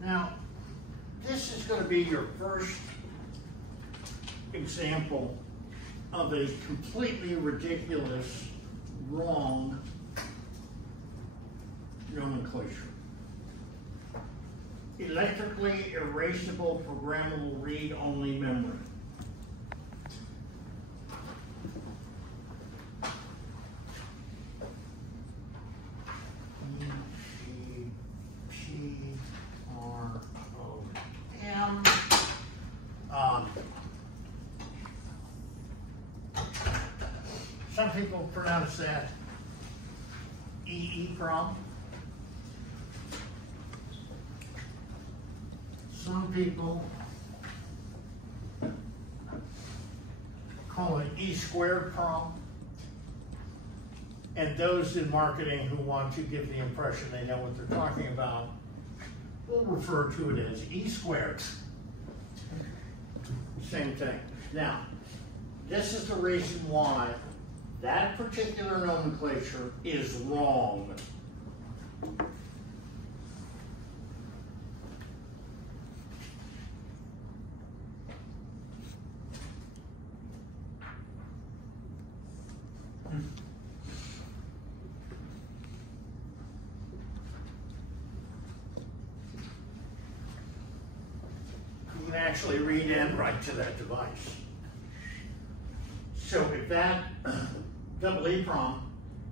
Now, this is going to be your first example of a completely ridiculous, wrong nomenclature. Electrically erasable programmable read-only memory. Some people pronounce that EEPROM. Some people call it E² PROM. And those in marketing who want to give the impression they know what they're talking about will refer to it as E². Same thing. Now, this is the reason why that particular nomenclature is wrong. You can actually read and write to that device. So if that EEPROM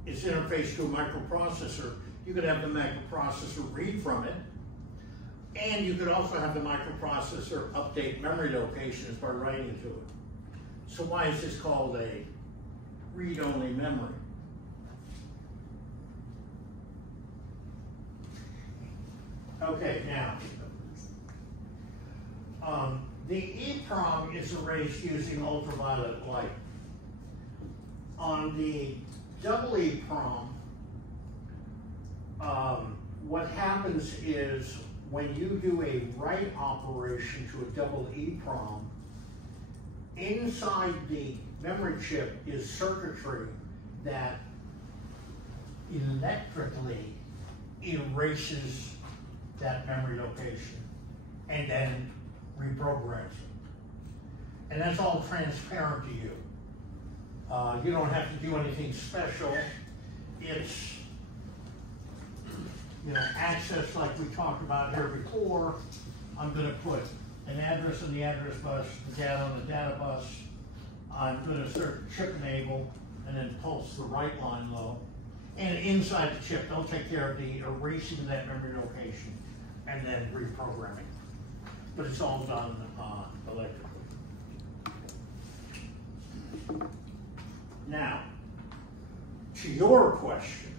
is interfaced to a microprocessor, you could have the microprocessor read from it, and you could also have the microprocessor update memory locations by writing to it. So why is this called a read-only memory? Okay, now, the EEPROM is erased using ultraviolet light. On the EEPROM, what happens is when you do a write operation to a EEPROM, inside the memory chip is circuitry that electrically erases that memory location and then reprograms it. And that's all transparent to you. You don't have to do anything special. It's, access like we talked about here before. I'm going to put an address on the address bus, the data on the data bus. I'm going to insert chip enable and then pulse the write line low. And inside the chip, they'll take care of the erasing of that memory location and then reprogramming. But it's all done electrically. Now, to your question,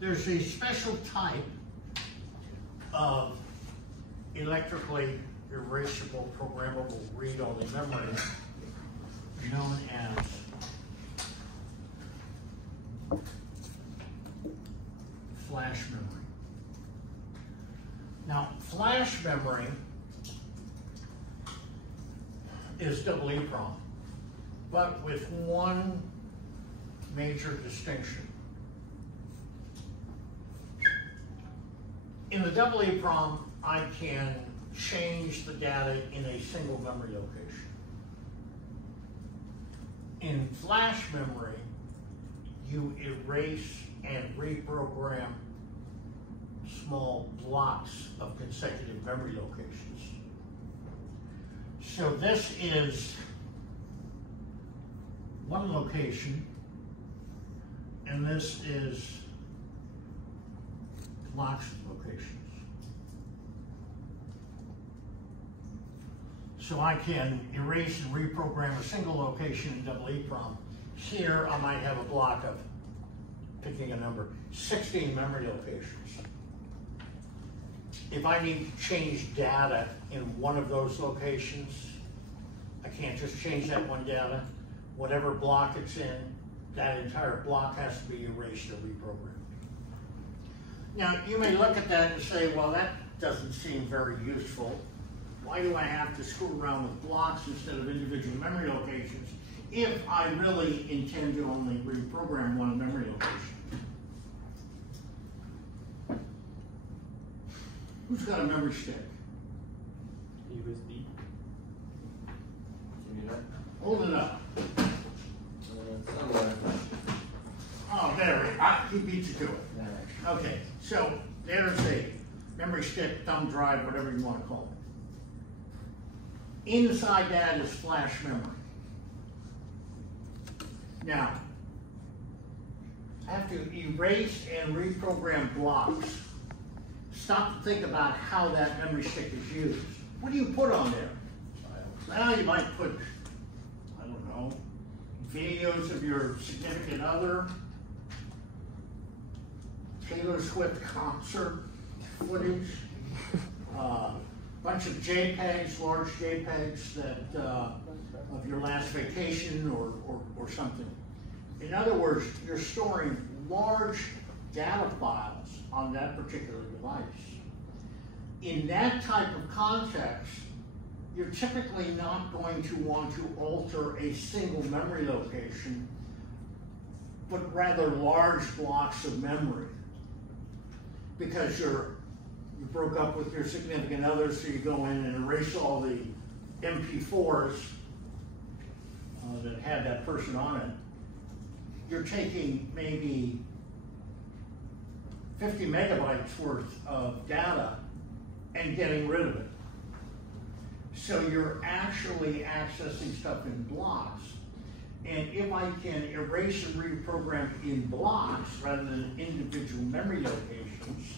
there's a special type of electrically erasable programmable read-only memory known as flash memory. Now, flash memory is EEPROM, but with one major distinction. In the EEPROM, I can change the data in a single memory location. In flash memory, you erase and reprogram small blocks of consecutive memory locations. So this is one location, and this is blocks of locations. So I can erase and reprogram a single location in EEPROM. Here I might have a block of, picking a number, 16 memory locations. If I need to change data in one of those locations, I can't just change that one data. Whatever block it's in, that entire block has to be erased or reprogrammed. Now, you may look at that and say, well, that doesn't seem very useful. Why do I have to screw around with blocks instead of individual memory locations if I really intend to only reprogram one memory location. Who's got a memory stick? USB. Give me that. Hold it up. Somewhere. Oh, there we go. He beat you to it. Okay, so there's a memory stick, thumb drive, whatever you want to call it. Inside that is flash memory. Now, after you erase and reprogram blocks, stop to think about how that memory stick is used. What do you put on there? Well, you might put, I don't know, videos of your significant other, Taylor Swift concert footage, bunch of JPEGs, large JPEGs that of your last vacation or something. In other words, you're storing large data files on that particular device. In that type of context, you're typically not going to want to alter a single memory location, but rather large blocks of memory. Because you broke up with your significant other, so you go in and erase all the MP4s that had that person on it. You're taking maybe 50 megabytes worth of data and getting rid of it. So you're actually accessing stuff in blocks. And if I can erase and reprogram in blocks rather than individual memory locations,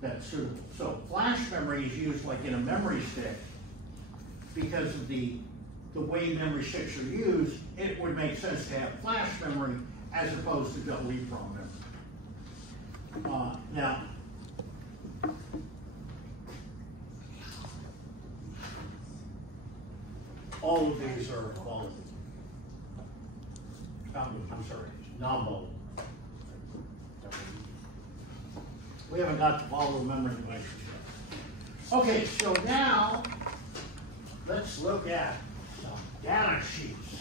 that's suitable. So flash memory is used like in a memory stick. Because of the way memory sticks are used, it would make sense to have flash memory as opposed to double EEPROM memory. Now, all of these are volatile. I'm sorry, non-volatile. We haven't got to volatile memory devices yet. Okay, so now let's look at some data sheets.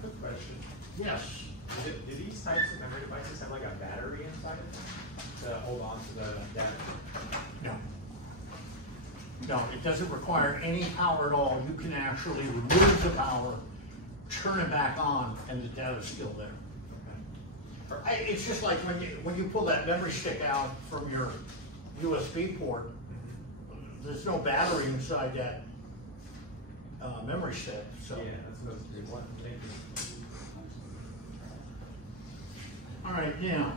Quick question. Yes. Do these types of memory devices have like a battery inside of them to hold on to the data? No. No, it doesn't require any power at all. You can actually remove the power, turn it back on, and the data's still there. Okay. It's just like when you pull that memory stick out from your USB port, there's no battery inside that memory stick. So. Yeah, that's supposed to be one. Thank you. All right, now.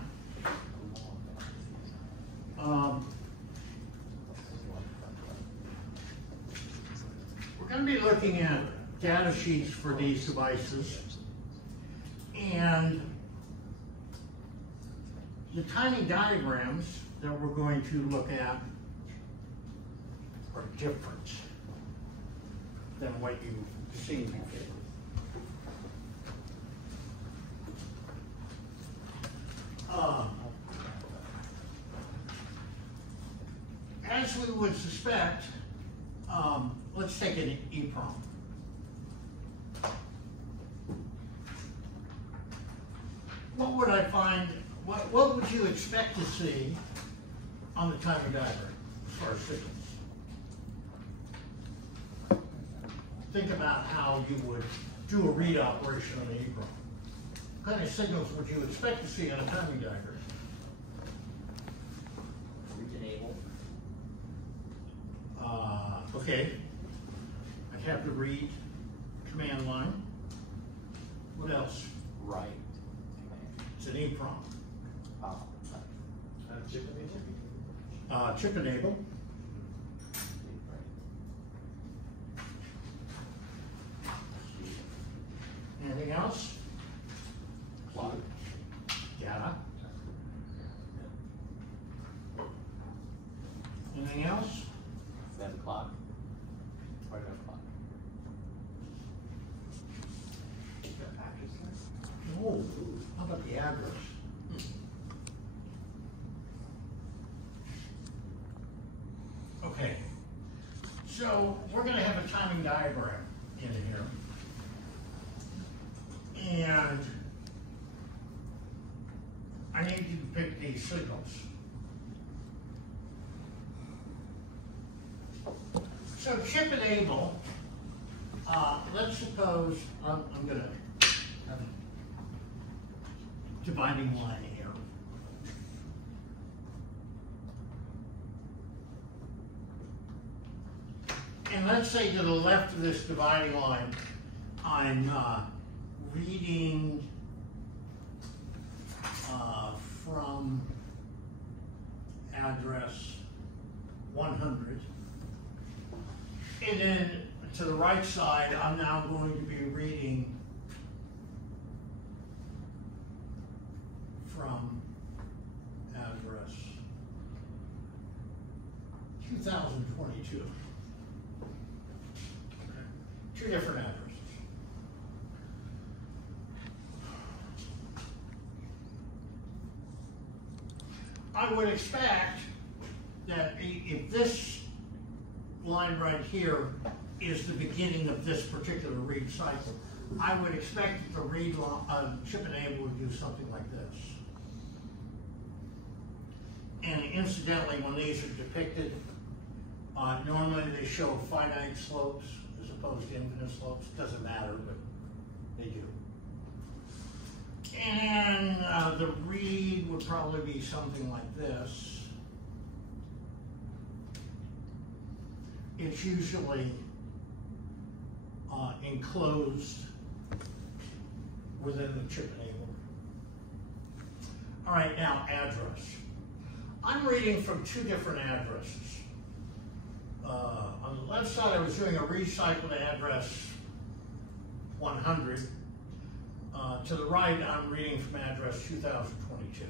We're going to be looking at data sheets for these devices, and the timing diagrams that we're going to look at are different than what you've seen before. As we would suspect, let's take an EEPROM. What would I find, what would you expect to see on the timing diagram as far as signals? Think about how you would do a read operation on the EEPROM. What kind of signals would you expect to see on a timing diagram? Okay, I have to read command line. What else? Write. It's an EEPROM. Chip enable? Chip enable. Anything else? Clock. Data. Anything else? Set clock. Right clock. Oh, how about the address? Okay, So we're going to have a timing diagram in here. And I need you to pick these signals. So chip enable, let's suppose I'm going to have a dividing line here. And let's say to the left of this dividing line, I'm reading from address 100. And then to the right side, I'm now going to be reading from address 2022. Two different addresses. I would expect that if this line right here is the beginning of this particular read cycle, I would expect that the read chip enable would do something like this. And incidentally, when these are depicted, normally they show finite slopes as opposed to infinite slopes. Doesn't matter, but they do. And the read would probably be something like this. It's usually enclosed within the chip enable. All right, now address. I'm reading from two different addresses. On the left side, I was doing a recycled address 100. To the right, I'm reading from address 2022.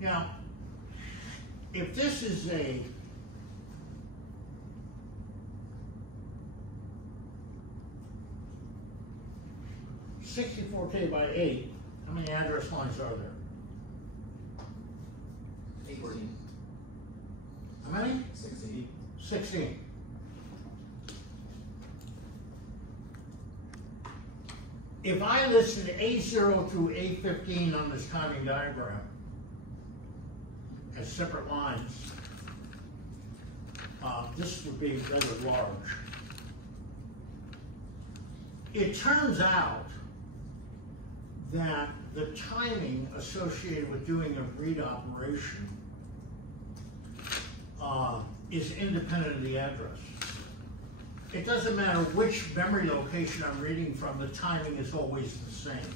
Now, if this is a (64K by 8), how many address lines are there? 18. How many? 16. 16. If I listen to A0 through A15 on this timing diagram as separate lines, this would be rather large. It turns out that the timing associated with doing a read operation is independent of the address. It doesn't matter which memory location I'm reading from, the timing is always the same.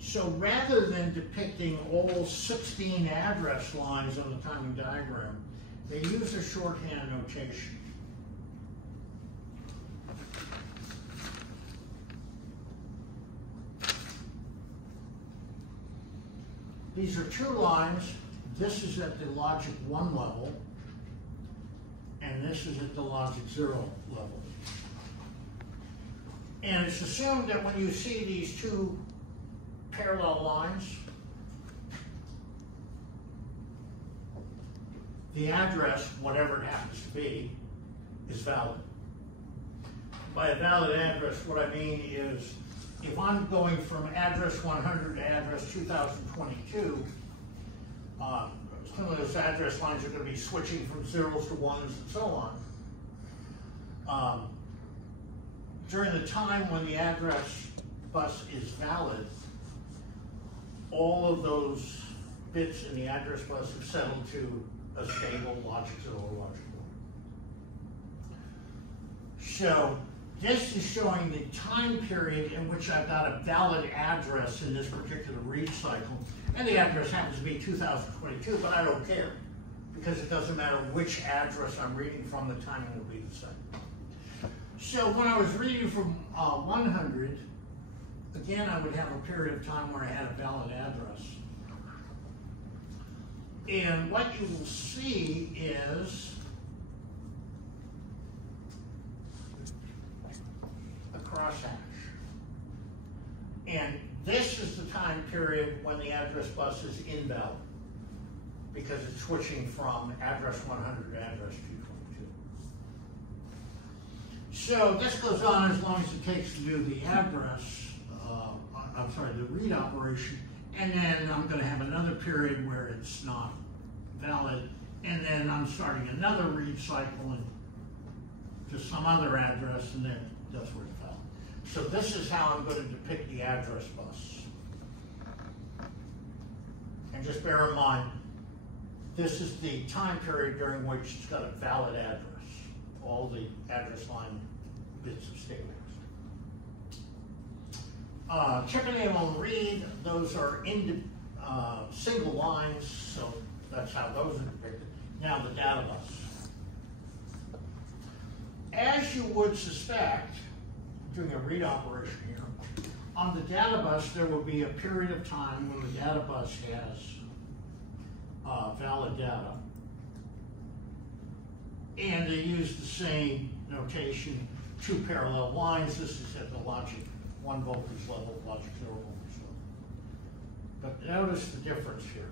So rather than depicting all 16 address lines on the timing diagram, they use a shorthand notation. These are two lines. This is at the logic 1 level, and this is at the logic 0 level. And it's assumed that when you see these two parallel lines, the address, whatever it happens to be, is valid. By a valid address, what I mean is, if I'm going from address 100 to address 2022, some of those address lines are going to be switching from zeros to ones and so on. During the time when the address bus is valid, all of those bits in the address bus have settled to a stable logic 0 or logic 1. So this is showing the time period in which I've got a valid address in this particular read cycle. And the address happens to be 2022, but I don't care, because it doesn't matter which address I'm reading from, the timing will be the same. So when I was reading from 100, again, I would have a period of time where I had a valid address. And what you will see is a crosshatch. And this is the time period when the address bus is invalid. because it's switching from address 100 to address 222. So this goes on as long as it takes to do the address, the read operation, and then I'm going to have another period where it's not valid, and then I'm starting another read cycle and to some other address, and then that's where it's valid. So this is how I'm going to depict the address bus. And just bear in mind, this is the time period during which it's got a valid address, all the address line bits of state names. Chip enable and read, those are single lines, so that's how those are depicted. Now the data bus. As you would suspect, doing a read operation here, on the data bus there will be a period of time when the data bus has valid data. And they use the same notation, two parallel lines. This is at the logic 1 voltage level, logic 0 voltage level. But notice the difference here.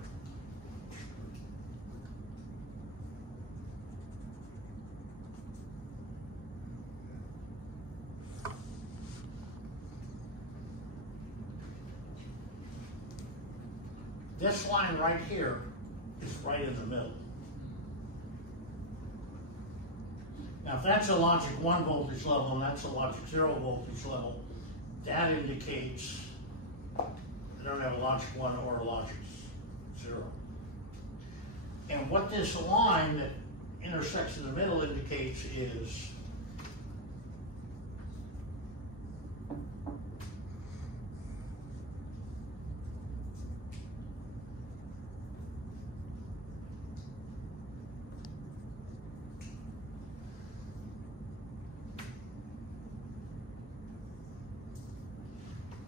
This line right here is right in the middle. Now, if that's a logic 1 voltage level and that's a logic 0 voltage level, that indicates I don't have a logic 1 or a logic 0. And what this line that intersects in the middle indicates is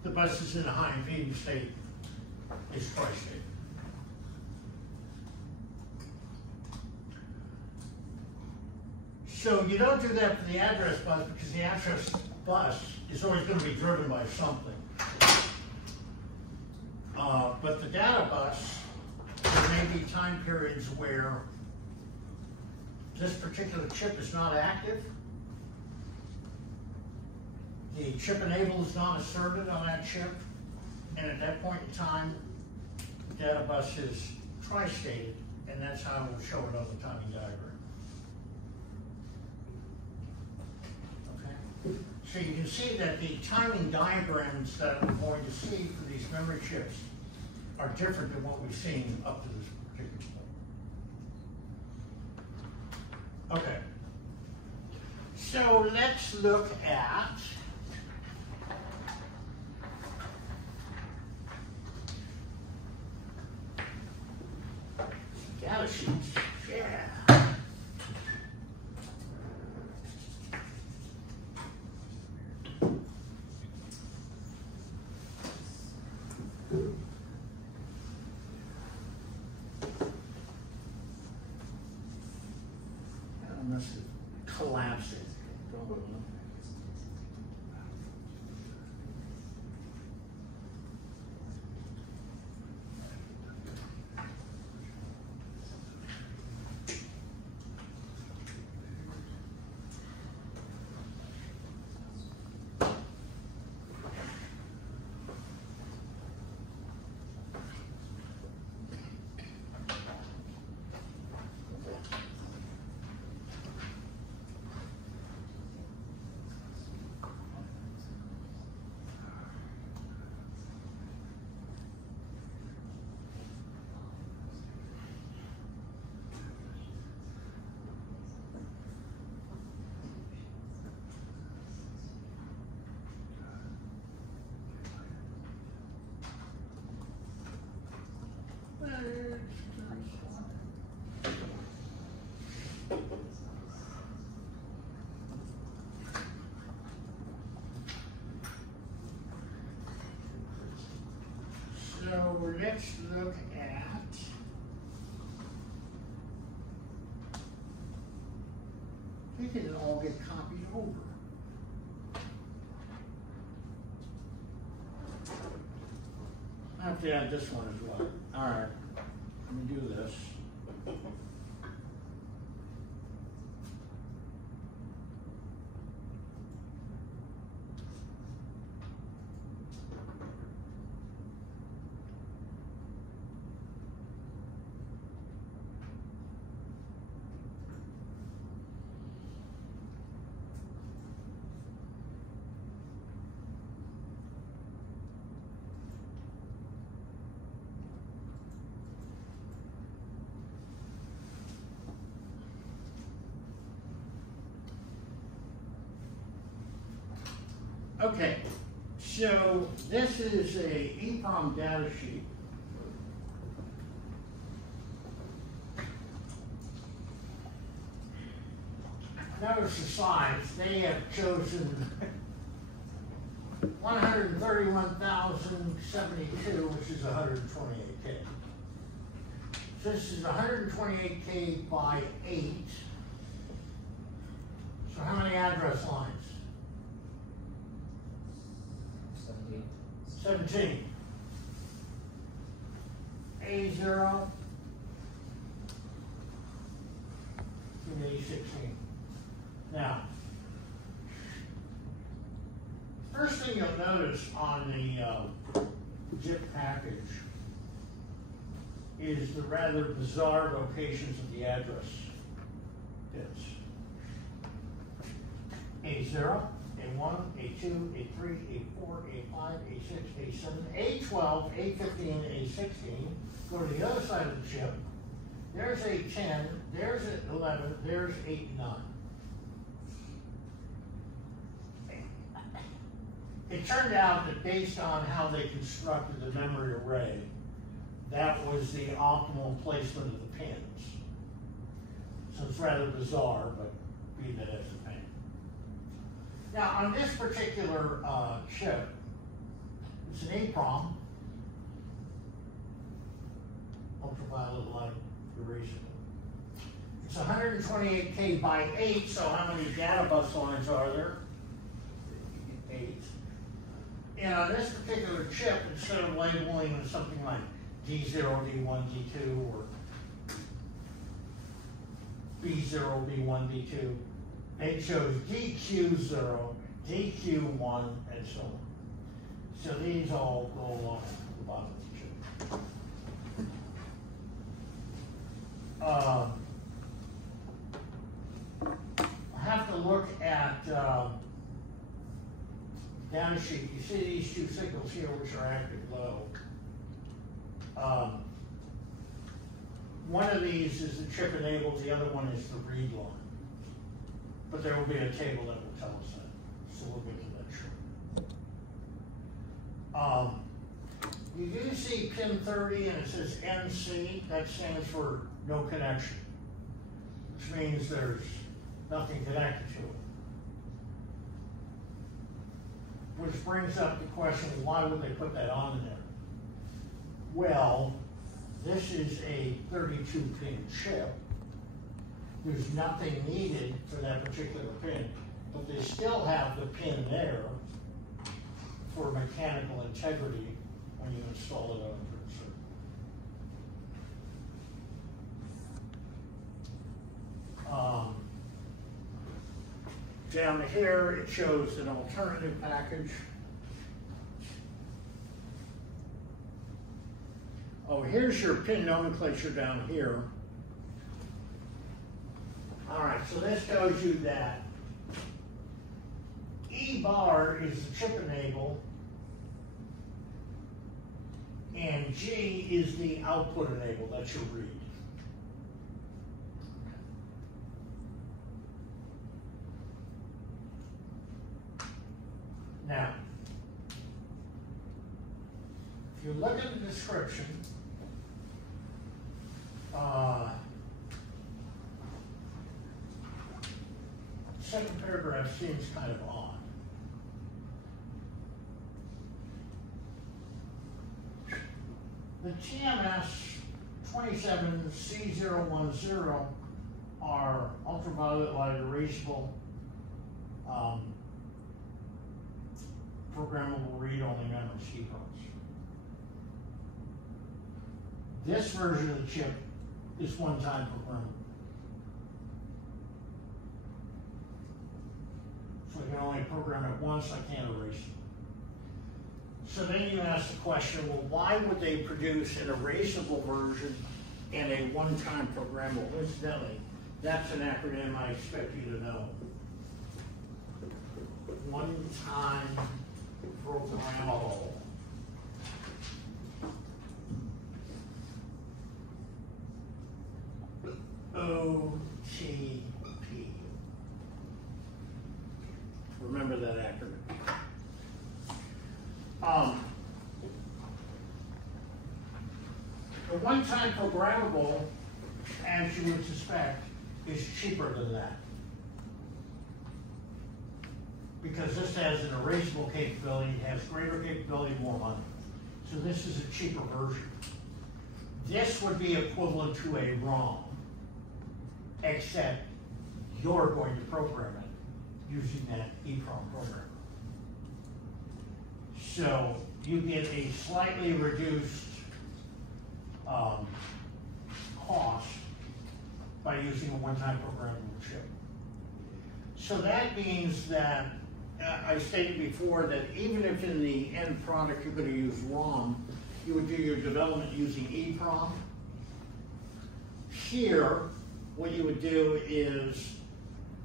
the bus is in a high impedance state, is tri-state. So you don't do that for the address bus because the address bus is always going to be driven by something. But the data bus, there may be time periods where this particular chip is not active. The chip enable is not asserted on that chip, and at that point in time, the data bus is tri-stated, and that's how we'll show it on the timing diagram. Okay? So you can see that the timing diagrams that we're going to see for these memory chips are different than what we've seen up to this particular point. Okay. So let's look at data sheets. Yeah. I must have collapsed it. So let's look at they didn't all get copied over. I have to add this one as well. All right, let me do this. Okay, so this is a EEPROM data sheet. Notice the size. They have chosen 131,072, which is 128K. So this is 128K by 8. So how many address lines? 17. A0 to A16. Now, first thing you'll notice on the zip package is the rather bizarre locations of the address bits. A0, A1, A2, A3, A4, A5, A6, A7, A12, A15, A16. Go to the other side of the chip. There's A10, there's A11, there's 8 and 9. It turned out that based on how they constructed the memory array, that was the optimal placement of the pins. So it's rather bizarre, but be that as it may. Now, on this particular chip, it's an EEPROM, ultraviolet light erasable. It's 128K by 8, so how many data bus lines are there? 8. And on this particular chip, instead of labeling with something like D0, D1, D2, or B0, B1, D2, they chose DQ0, DQ1, and so on. So these all go along the bottom of the chip. I have to look at data sheet. You see these two signals here, which are active low. One of these is the chip enabled, the other one is the read line. But there will be a table that will tell us that. So we'll get to that shortly. You do see pin 30 and it says NC. That stands for no connection, which means there's nothing connected to it. Which brings up the question, why would they put that on there? Well, this is a 32-pin chip. There's nothing needed for that particular pin, but they still have the pin there for mechanical integrity when you install it on a circuit. Down here, it shows an alternative package. Oh, here's your pin nomenclature down here. All right, so this tells you that E bar is the chip enable, and G is the output enable, that's your read. Now, if you look at the description, second paragraph seems kind of odd. The TMS 27C010 are ultraviolet light erasable programmable read-only memory EEPROMs. This version of the chip is one-time programmable. So I can only program it once, I can't erase it. So then you ask the question, well, why would they produce an erasable version and a one-time programmable? Incidentally, that's an acronym I expect you to know. One-time programmable. OTP. Remember that acronym. one-time programmable, as you would suspect, is cheaper than that. Because this has an erasable capability, has greater capability, more money. So this is a cheaper version. This would be equivalent to a ROM, except you're going to program it using that EEPROM program. So you get a slightly reduced cost by using a one-time programmable chip. So that means that, I stated before that even if in the end product you're going to use ROM, you would do your development using EEPROM. Here, what you would do is,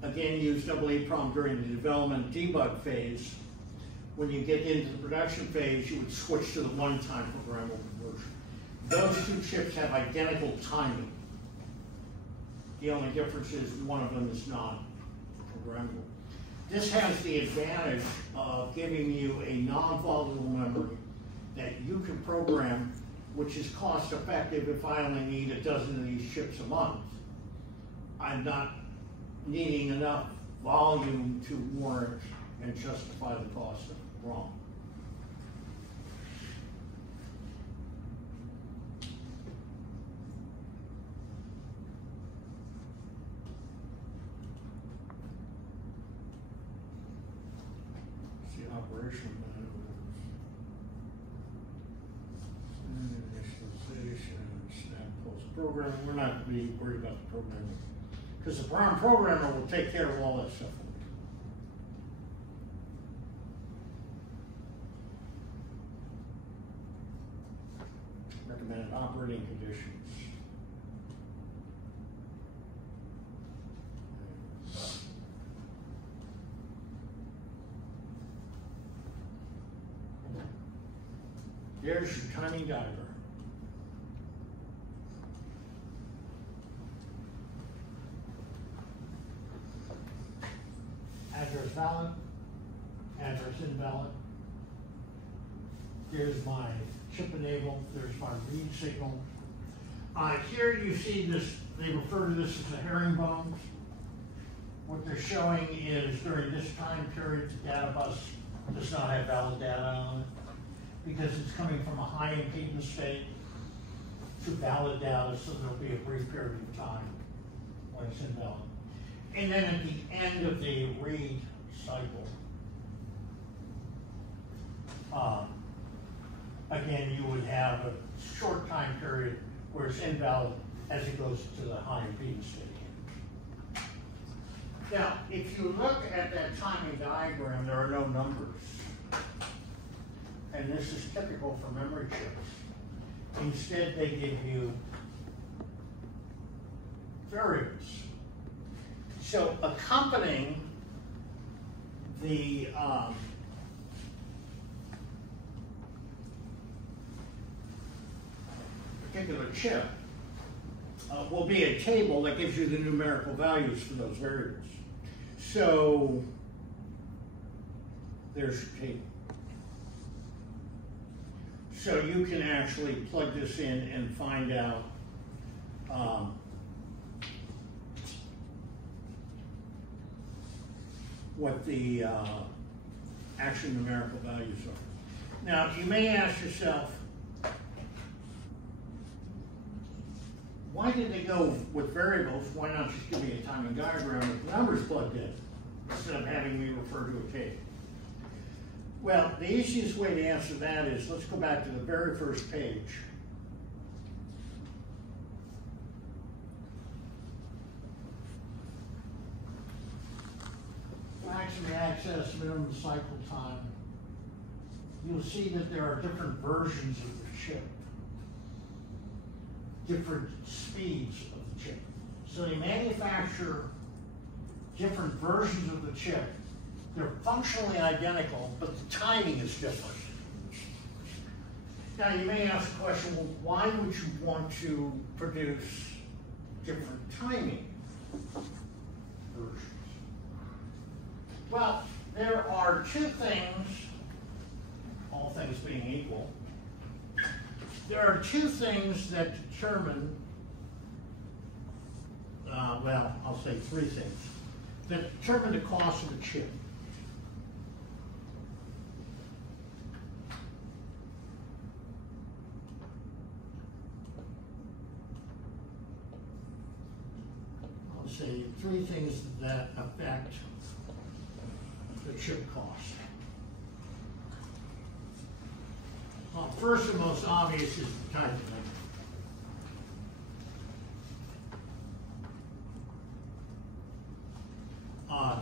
again, use double EEPROM during the development debug phase. When you get into the production phase, you would switch to the one-time programmable version. Those two chips have identical timing. The only difference is one of them is not programmable. This has the advantage of giving you a non-volatile memory that you can program, which is cost effective if I only need a dozen of these chips a month. I'm not needing enough volume to warrant and justify the cost of ROM. See operational manuals, initialization, snap post programming. We're not really worried about the programming because the ROM programmer will take care of all that stuff. Recommended operating conditions. There's your timing diagram. Address valid, address invalid. Here's my chip enable, there's my read signal. Here you see this, they refer to this as the herringbones. What they're showing is during this time period, the data bus does not have valid data on it because it's coming from a high impedance state to valid data, so there'll be a brief period of time when it's invalid. And then at the end of the read cycle, again, you would have a short time period where it's invalid as it goes to the high impedance state. Now, if you look at that timing diagram, there are no numbers. And this is typical for memory chips. Instead, they give you variables. So accompanying the particular chip will be a table that gives you the numerical values for those variables. So there's your table. So you can actually plug this in and find out what the actual numerical values are. Now, you may ask yourself, why did they go with variables? Why not just give me a timing diagram with the numbers plugged in instead of having me refer to a table? Well, the easiest way to answer that is, let's go back to the very first page. Maximum access, minimum cycle time. You'll see that there are different versions of the chip, different speeds of the chip. So they manufacture different versions of the chip. They're functionally identical, but the timing is different. Now you may ask the question, well, why would you want to produce different timing versions? Well, there are two things, all things being equal. There are two things that determine, well, I'll say three things, that determine the cost of a chip. I'll say three things that affect the chip cost. First and most obvious is the type of memory.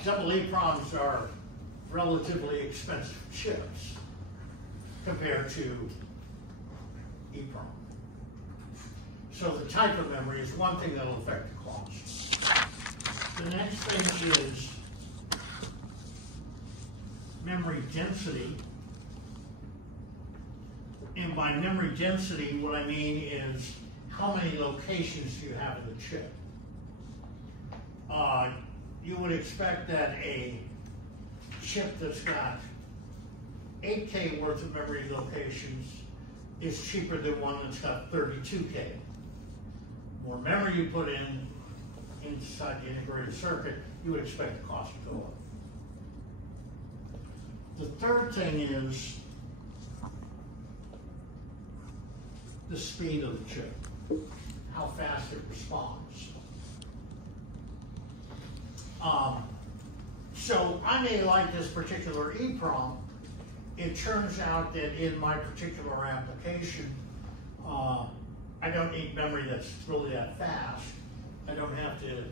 Double EEPROMs are relatively expensive chips compared to EEPROM. So the type of memory is one thing that will affect the cost. The next thing is memory density. And by memory density, what I mean is how many locations do you have in the chip. You would expect that a chip that's got 8K worth of memory locations is cheaper than one that's got 32K. The more memory you put in inside the integrated circuit, you would expect the cost to go up. The third thing is the speed of the chip, how fast it responds. So I may like this particular EEPROM. It turns out that in my particular application, I don't need memory that's really that fast. I don't have to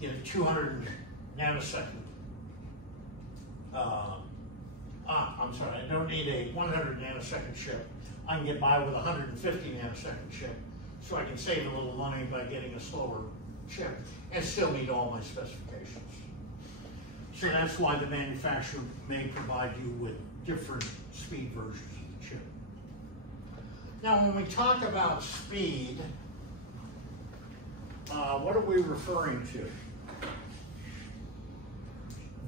get 200 nanosecond. I'm sorry, I don't need a 100 nanosecond chip. I can get by with a 150 nanosecond chip, so I can save a little money by getting a slower chip and still meet all my specifications. So that's why the manufacturer may provide you with different speed versions of the chip. Now, when we talk about speed, what are we referring to?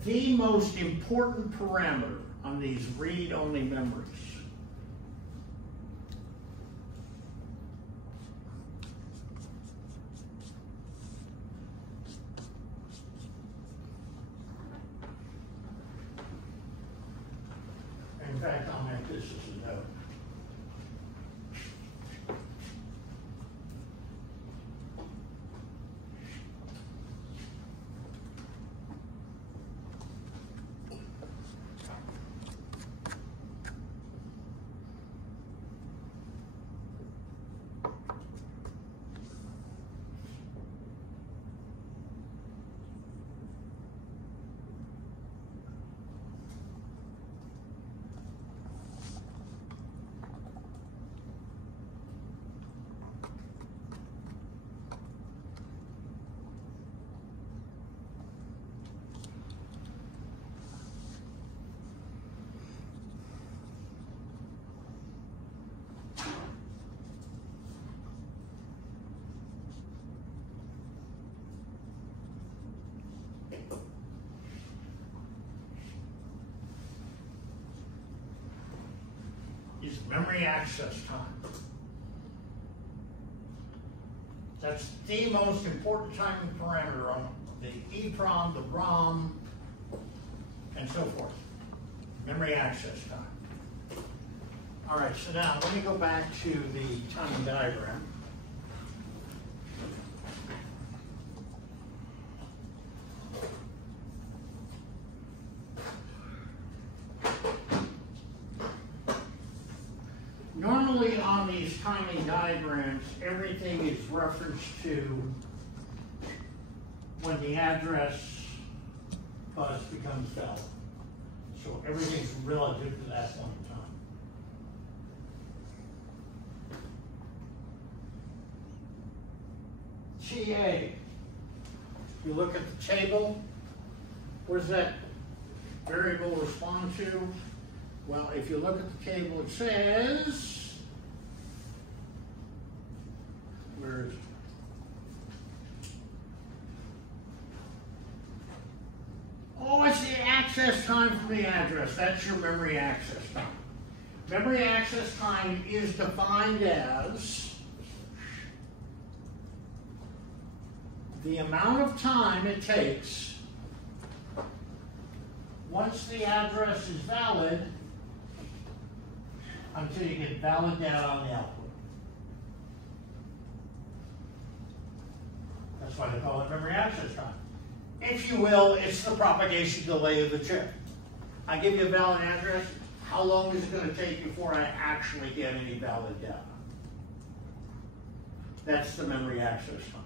The most important parameter on these read-only memories in fact, I'll make this as a note. Is memory access time. That's the most important timing parameter on the EEPROM, the ROM, and so forth. Memory access time. All right, so now let me go back to the timing diagram. Normally on these timing diagrams, everything is referenced to when the address bus becomes valid. So everything's relative to that point in time. TA, you look at the table, where's that variable respond to? Well, if you look at the table, it says, where is it? Oh, it's the access time from the address. That's your memory access time. Memory access time is defined as the amount of time it takes once the address is valid until you get valid data on the output. That's why they call it memory access time. If you will, it's the propagation delay of the chip. I give you a valid address, how long is it going to take before I actually get any valid data? That's the memory access time.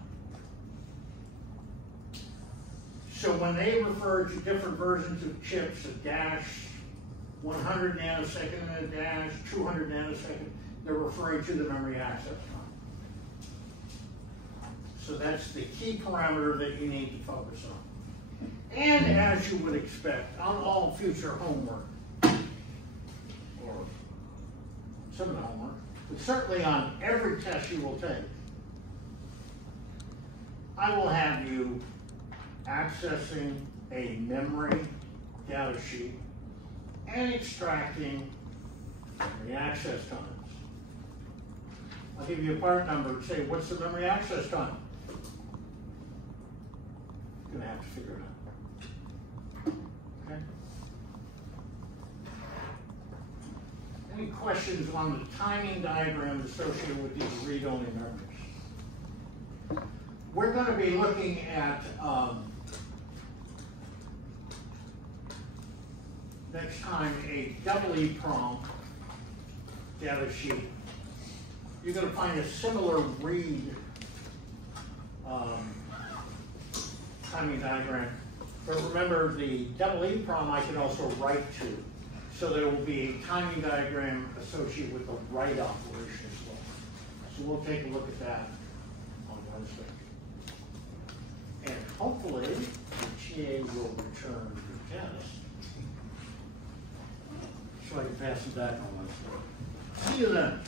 So when they refer to different versions of chips, a dash, 100 nanosecond and a dash, 200 nanosecond, they're referring to the memory access time. So that's the key parameter that you need to focus on. And as you would expect, on all future homework, or some of the homework, but certainly on every test you will take, I will have you accessing a memory data sheet and extracting memory access times. I'll give you a part number and say, what's the memory access time? You're going to have to figure it out. Okay? Any questions on the timing diagram associated with these read-only memories? We're going to be looking at next time a double EEPROM data sheet. You're going to find a similar read timing diagram. But remember, the double EEPROM I can also write to. So there will be a timing diagram associated with the write operation as well. So we'll take a look at that on Wednesday. And hopefully, the TA will return the test. So I can pass it back on Wednesday. See you then.